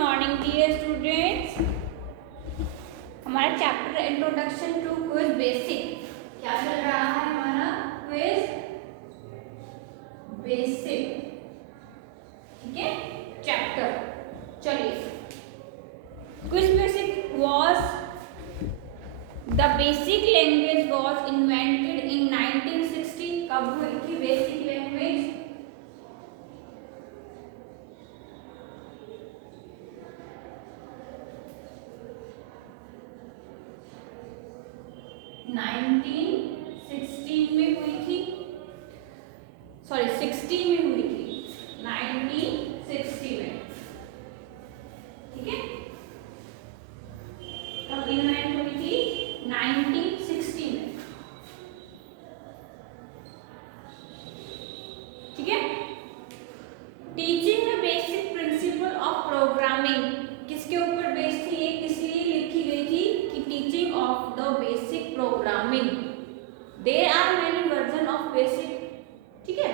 Morning dear students. हमारा chapter introduction to QBasic क्या चल रहा है? हमारा क्विज बेसिक, ठीक है, चैप्टर। चलिए, quiz basic was the basic language was invented in 1960। कब हुई थी बेसिक लैंग्वेज? 1916 में हुई थी, सॉरी 60 में हुई थी, 1960 में, ठीक है। कब इन्वेंट हुई थी? 1960 में, ठीक है। Teaching the basic principle of programming किसके ऊपर बेस थी? ये किस लिए लिखी गई थी कि teaching of the basic programming. There are many version of BASIC, ठीक है।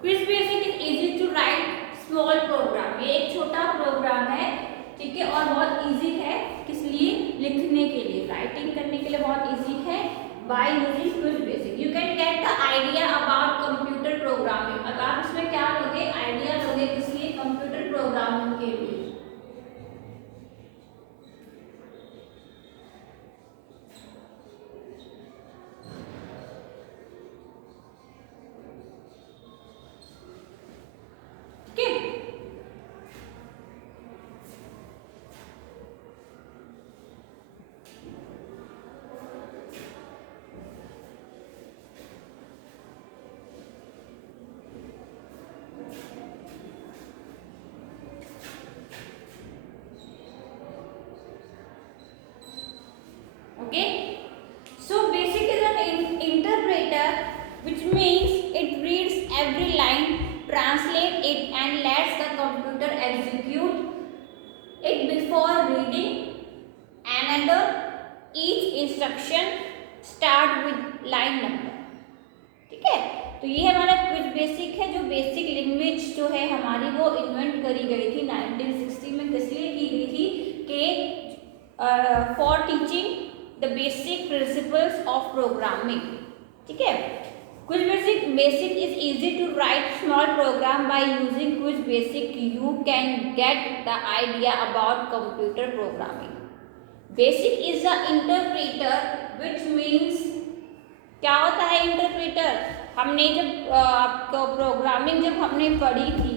Quiz BASIC is easy to write small program. ये एक छोटा प्रोग्राम है, ठीक है, और बहुत इजी है। किस लिए? लिखने के लिए, राइटिंग करने के लिए बहुत इजी है। Bye using quiz BASIC you can get the idea about computer programming. अगर आप इसमें क्या लोगे? आइडिया लोगे, किस लिए? कंप्यूटर प्रोग्रामिंग के लिए। Okay, so basic is an interpreter, which means it reads every line, translate it and lets the computer execute it before reading another. Each instruction start with line number, ठीक है। तो ये हमारा quiz basic है। जो basic language जो है हमारी वो इन्वेंट करी गई थी 1960 में। किस लिए की गई थी? कि for teaching the basic principles of programming, ठीक है। Quiz BASIC is easy to write small program by using quiz BASIC you can get the idea about computer programming. BASIC is the interpreter which means, क्या होता है इंटरप्रेटर? हमने जब आपको प्रोग्रामिंग जब हमने पढ़ी थी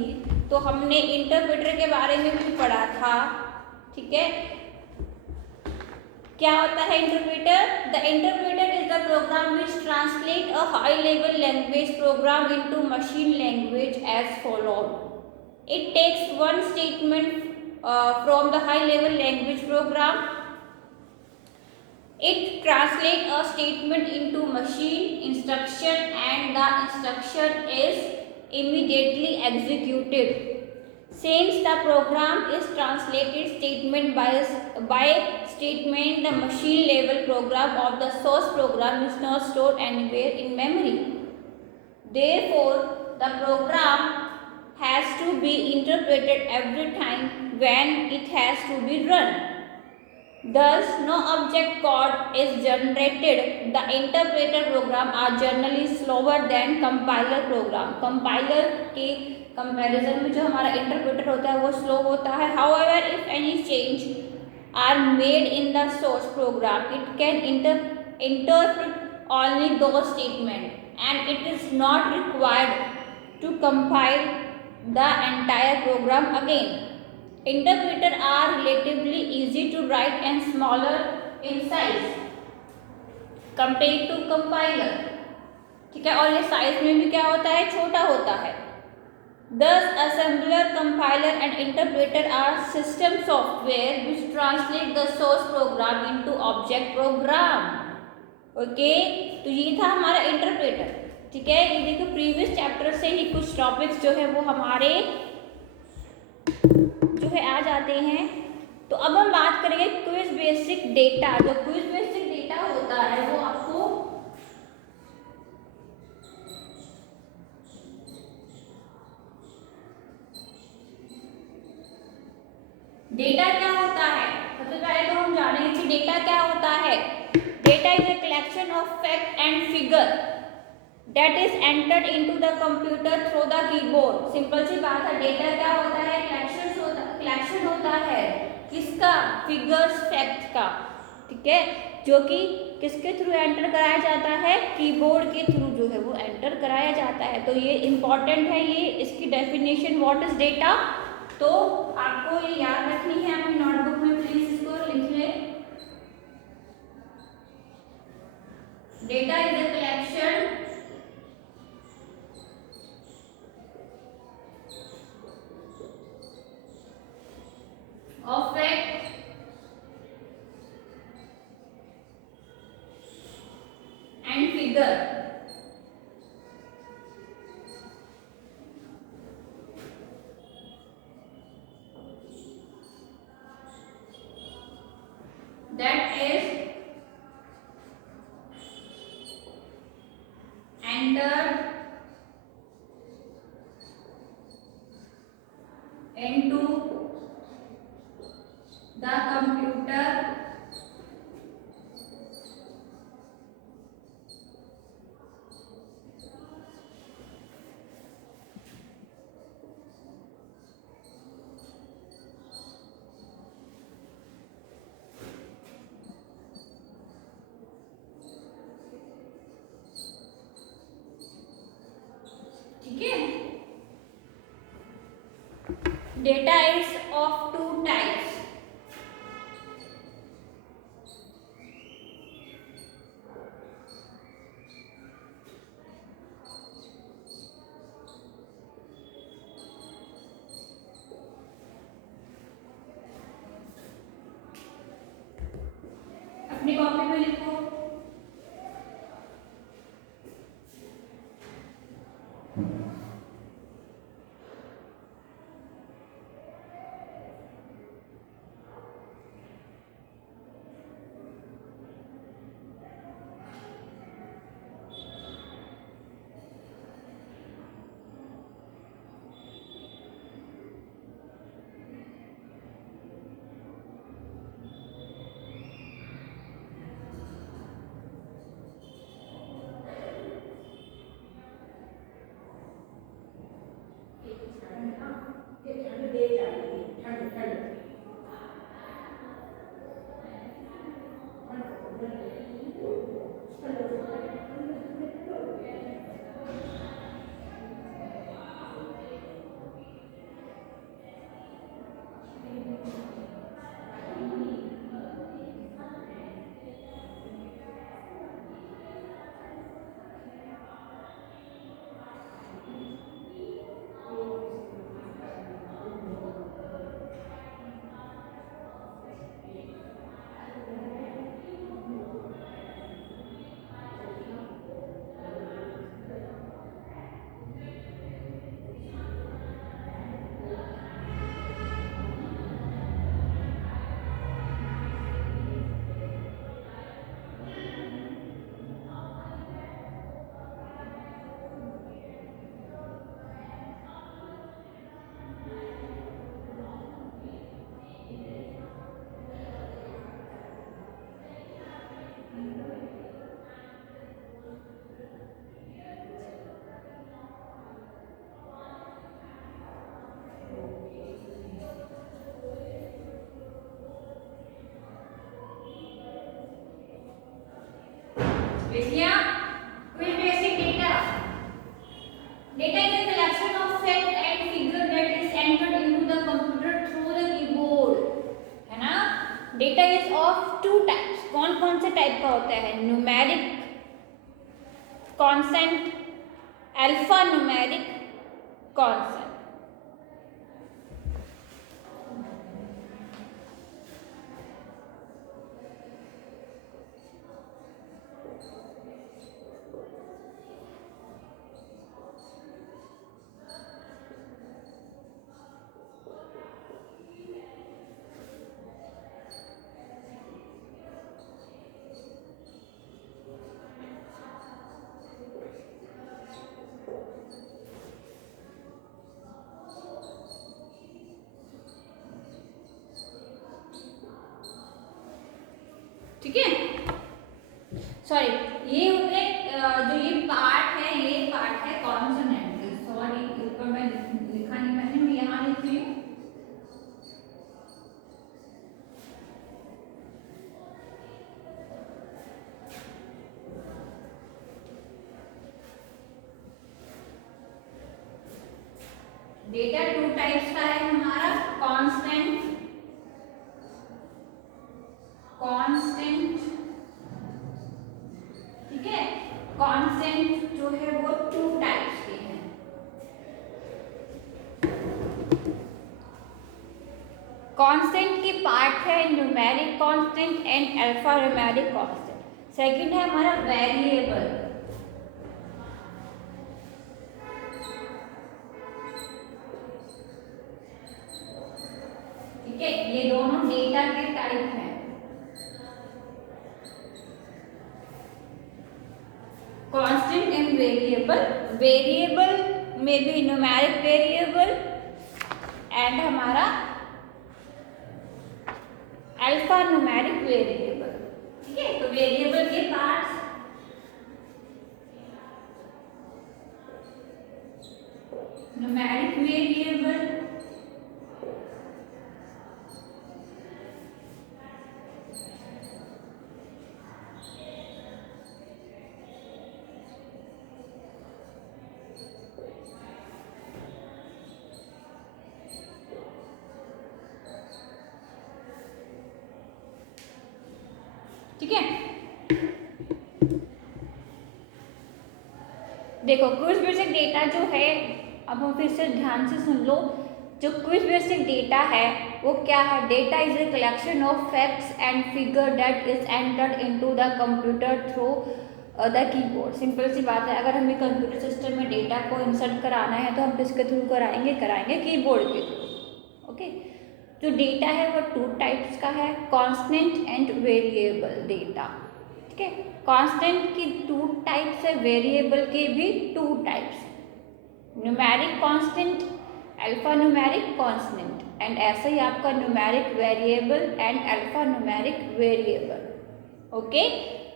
तो हमने इंटरप्रेटर के बारे में भी पढ़ा था, ठीक है। क्या होता है interpreter? The interpreter is the program which translate a high level language program into machine language as followed. It takes one statement from the high level language program. It translates a statement into machine instruction and the instruction is immediately executed. Since the program is translated statement by statement, the machine level program of the source program is not stored anywhere in memory. Therefore, the program has to be interpreted every time when it has to be run. Thus, no object code is generated. The interpreter program are generally slower than compiler program. Compiler के comparison में जो हमारा interpreter होता है वो slow होता है. However, if any change are made in the source program, it can interpret only those statements, and it is not required to compile the entire program again. Interpreter are relatively easy to write and smaller in size compared to compiler, ठीक है। और ये साइज में भी क्या होता है? छोटा होता है। Thus, assembler, compiler and interpreter are system software which translate the source program into object program. Okay, तो ये था हमारा इंटरप्रेटर, ठीक है। ये देखो प्रीवियस चैप्टर से ही कुछ टॉपिक्स जो है वो हमारे जो है आ जाते हैं। तो अब हम बात करेंगे क्विज बेसिक डेटा। जो क्विज बेसिक डेटा होता है वो आपको डेटा क्या होता है? सबसे पहले तो हम जानेंगे कि डेटा क्या होता है। Data is a collection of fact and figure that is entered into the computer through the keyboard. Simple सी बात है, डेटा क्या होता है? कलेक्शन होता है किसका? फिगर्स, फैक्ट का, ठीक है, जो कि किसके थ्रू एंटर कराया जाता है? कीबोर्ड के थ्रू जो है वो एंटर कराया जाता है। तो ये इंपॉर्टेंट है, ये इसकी डेफिनेशन व्हाट इज डेटा। तो आपको ये याद रखनी है अपनी नोटबुक में, प्लीज इसको लिख लें। Data is a collection of fact and figure that is entered into the computer ठीक है। Data is of two types. अपनी कॉपी में लिखो। लिख लिया? Quick basic data. Data is a collection of fact and figure that is entered into the computer through the keyboard. है ना? Data is of two types. कौन कौन से टाइप का होता है? Numeric constant, alphanumeric constant. ठीक है, सॉरी ये हो गए जो ये पार्ट है कॉन्सोनेंट। सॉरी ऊपर मैं लिखा नहीं, मैं यहाँ लिख रही हूँ। डेटा टू टाइप्स का है हमारा, कांस्टेंट ठीक है। कांस्टेंट जो है वो टू टाइप्स के हैं। कांस्टेंट की पार्ट है numeric constant and alpha numeric constant. Second है हमारा वेरिएबल। ठीक है, ये दोनों डेटा के टाइप हैं। Constant and variable. वेरिएबल में भी न्यूमेरिक वेरिएबल एंड हमारा अल्फा न्यूमेरिक वेरिएबल। ठीक है, तो वेरिएबल के पार्ट्स न्यूमेरिक वेरिएबल, ठीक है। देखो क्विज बेसिक डेटा जो है, अब हम फिर से ध्यान से सुन लो। जो क्विज बेसिक डेटा है वो क्या है? Data is a collection of facts and figure that is entered into the computer through the keyboard. Simple सी बात है, अगर हमें कंप्यूटर सिस्टम में डेटा को इंसर्ट कराना है तो हम किसके थ्रू कराएंगे कीबोर्ड के थ्रू। ओके, जो डेटा है वो टू टाइप्स का है, कांस्टेंट एंड वेरिएबल डेटा। ठीक है, कांस्टेंट की टू टाइप्स है, वेरिएबल के भी two types, numeric constant, alpha numeric constant, and ऐसे ही आपका numeric variable and alpha numeric variable. Okay,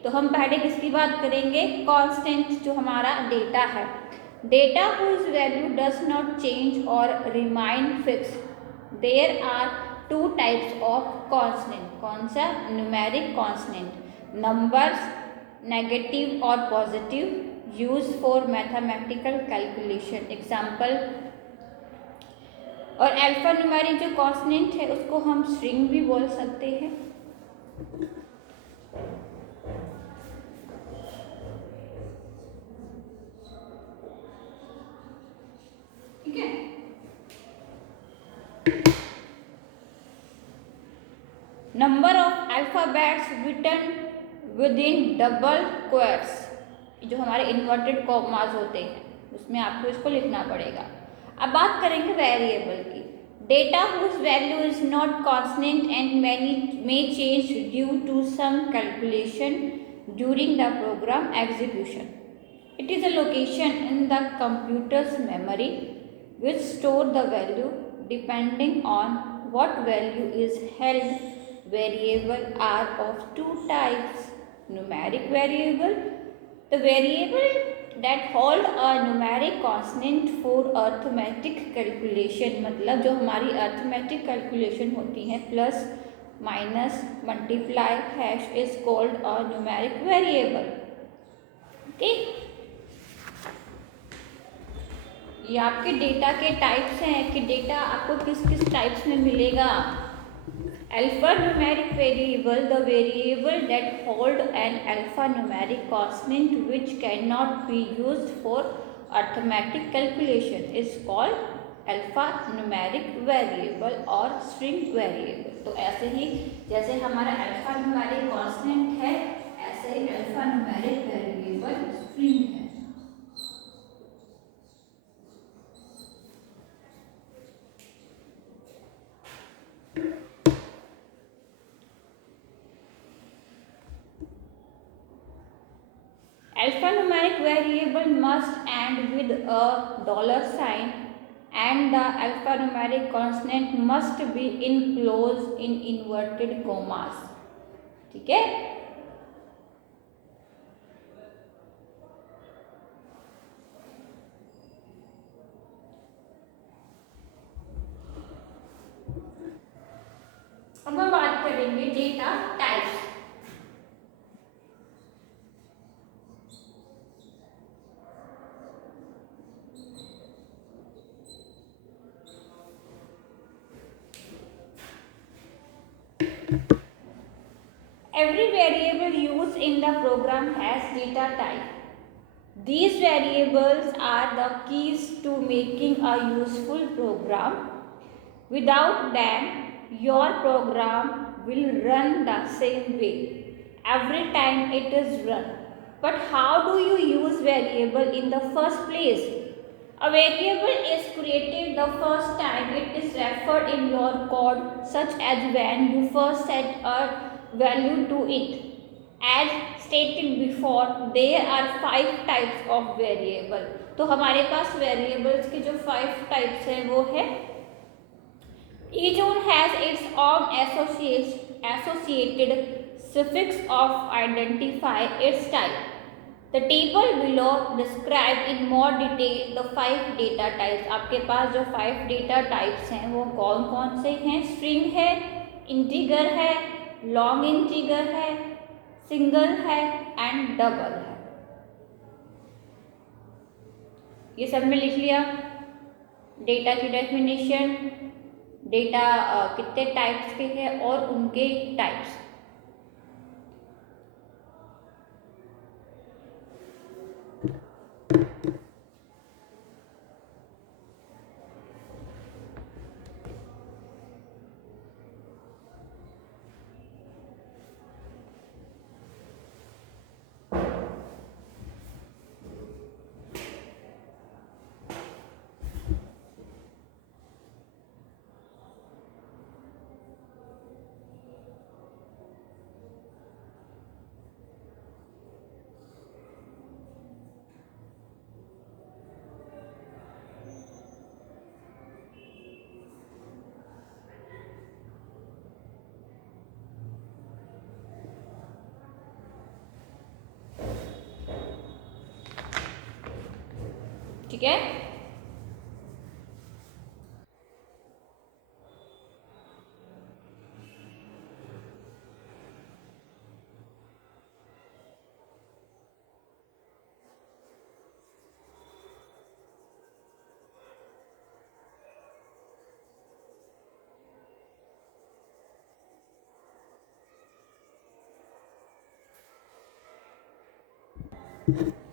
तो हम पहले किसकी बात करेंगे? कांस्टेंट जो हमारा डेटा है, data whose value does not change और remain fix. There are two types of constant. कौन सा? न्यूमेरिक कांस्टेंट, नंबर्स नेगेटिव और positive, use for mathematical calculation example. और अल्फा न्यूमेरिक जो कांस्टेंट है उसको हम स्ट्रिंग भी बोल सकते हैं। ठीक है, number of alphabets written within double quotes, जो हमारे इन्वर्टेड कॉमास होते हैं उसमें आपको इसको लिखना पड़ेगा। अब बात करेंगे वेरिएबल की। Data whose value is not constant and many may change due to some calculation during the program execution. It is a location in the computer's memory which store the value depending on what value is held. Variable are of two types, numeric variable, the variable that hold a numeric constant for arithmetic calculation, मतलब जो हमारी arithmetic calculation होती है plus minus multiply hash is called a numeric variable. okay? ये आपके डेटा के टाइप्स हैं कि डेटा आपको किस किस टाइप्स में मिलेगा। Alpha numeric variable, the variable that hold N alpha numeric constant which can not be used for arithmetic calculation is called alpha numeric variable और स्ट्रिंग वेरिएबल। तो ऐसे ही जैसे हमारा अल्फा न्यूमेरिक कांस्टेंट है, ऐसे ही अल्फा न्यूमेरिक वेरिएबल स्ट्रिंग है। Alphanumeric variable must end with a $sign and the alphanumeric constant must be enclosed in inverted commas. ठीक है, data types. Every variable used in the program has data type. These variables are the keys to making a useful program. Without them, your program will run the same way every time it is run. But how do you use variable in the first place? A variable is created the first time it is referred in your code, such as when you first set a value to it. As stated before, there are 5 types of variable. तो हमारे पास variables के जो 5 types हैं वो है, each one has its own associated suffix of identify its type. The table below describe in more detail the 5 data types. आपके पास जो 5 data types हैं वो कौन कौन से हैं? string है, integer है, long integer है, सिंगल है एंड डबल है. ये सब में लिख लिया. डेटा की डेफिनेशन, डेटा कितने टाइप्स के हैं और उनके टाइप्स. ठीक है.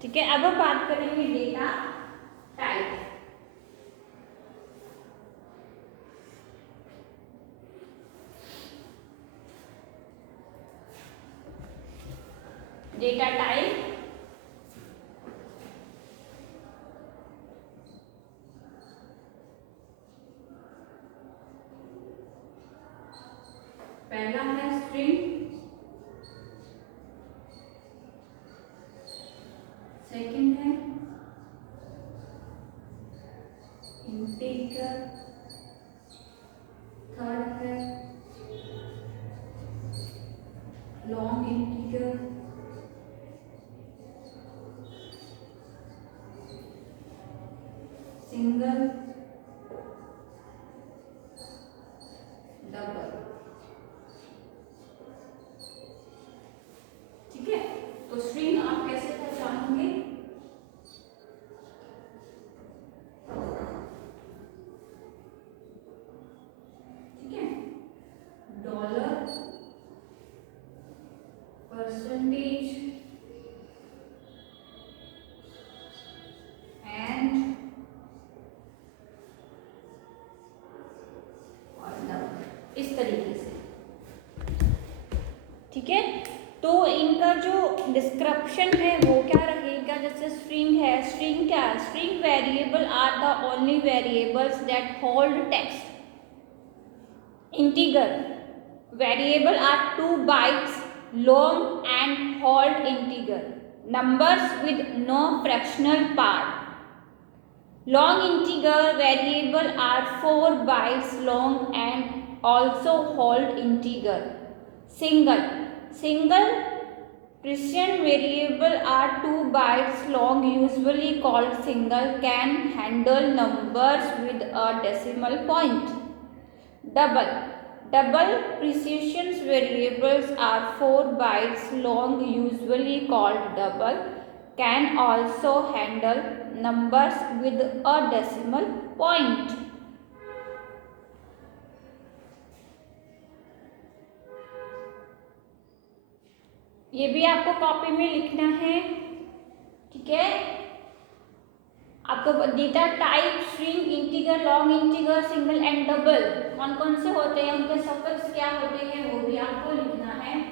ठीक है, अब हम बात करेंगे डेटा टाइप. डेटा टाइप पहला है स्ट्रिंग, सेकंड है इंटीजर, थर्ड है लॉन्ग इंटीजर, सिंगल, डबल. ठीक है, तो स्ट्रिंग आप कैसे पहचानोगे? ठीक है, डॉलर, परसेंटेज एंड इस तरीके से. ठीक है, तो इनका जो डिस्क्रिप्शन है वो क्या रहेगा? जैसे स्ट्रिंग है, स्ट्रिंग क्या है? String variable are the only variables that hold text. Integer variable are 2 bytes long and hold integer numbers with no fractional part. Long integer variable are 4 bytes long and also hold integer. Single precision variable are 2 bytes long, usually called single, can handle numbers with a decimal point. Double Double precision variables are 4 bytes long, usually called double, can also handle numbers with a decimal point. ये भी आपको कॉपी में लिखना है, ठीक है। आपको data type, string, integer, long integer, single and double कौन कौन से होते हैं, उनके सफिक्स क्या होते हैं, वो भी आपको लिखना है।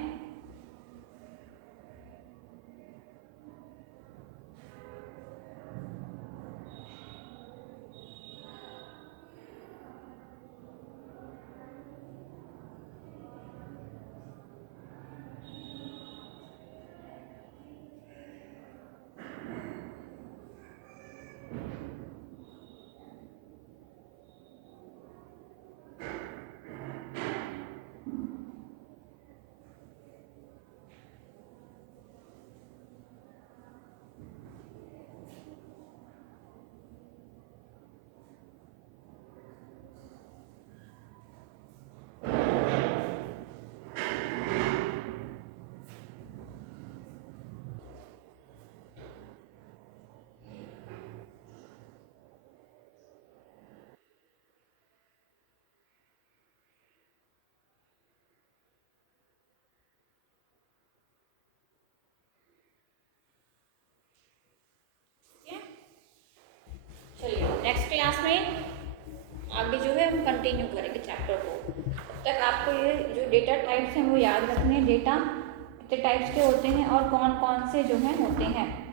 चलिए नेक्स्ट क्लास में आगे जो है हम कंटिन्यू करेंगे चैप्टर को। तब तक आपको ये जो डेटा टाइप्स हैं वो याद रखने हैं, डेटा कितने टाइप्स के होते हैं और कौन कौन से जो हैं होते हैं।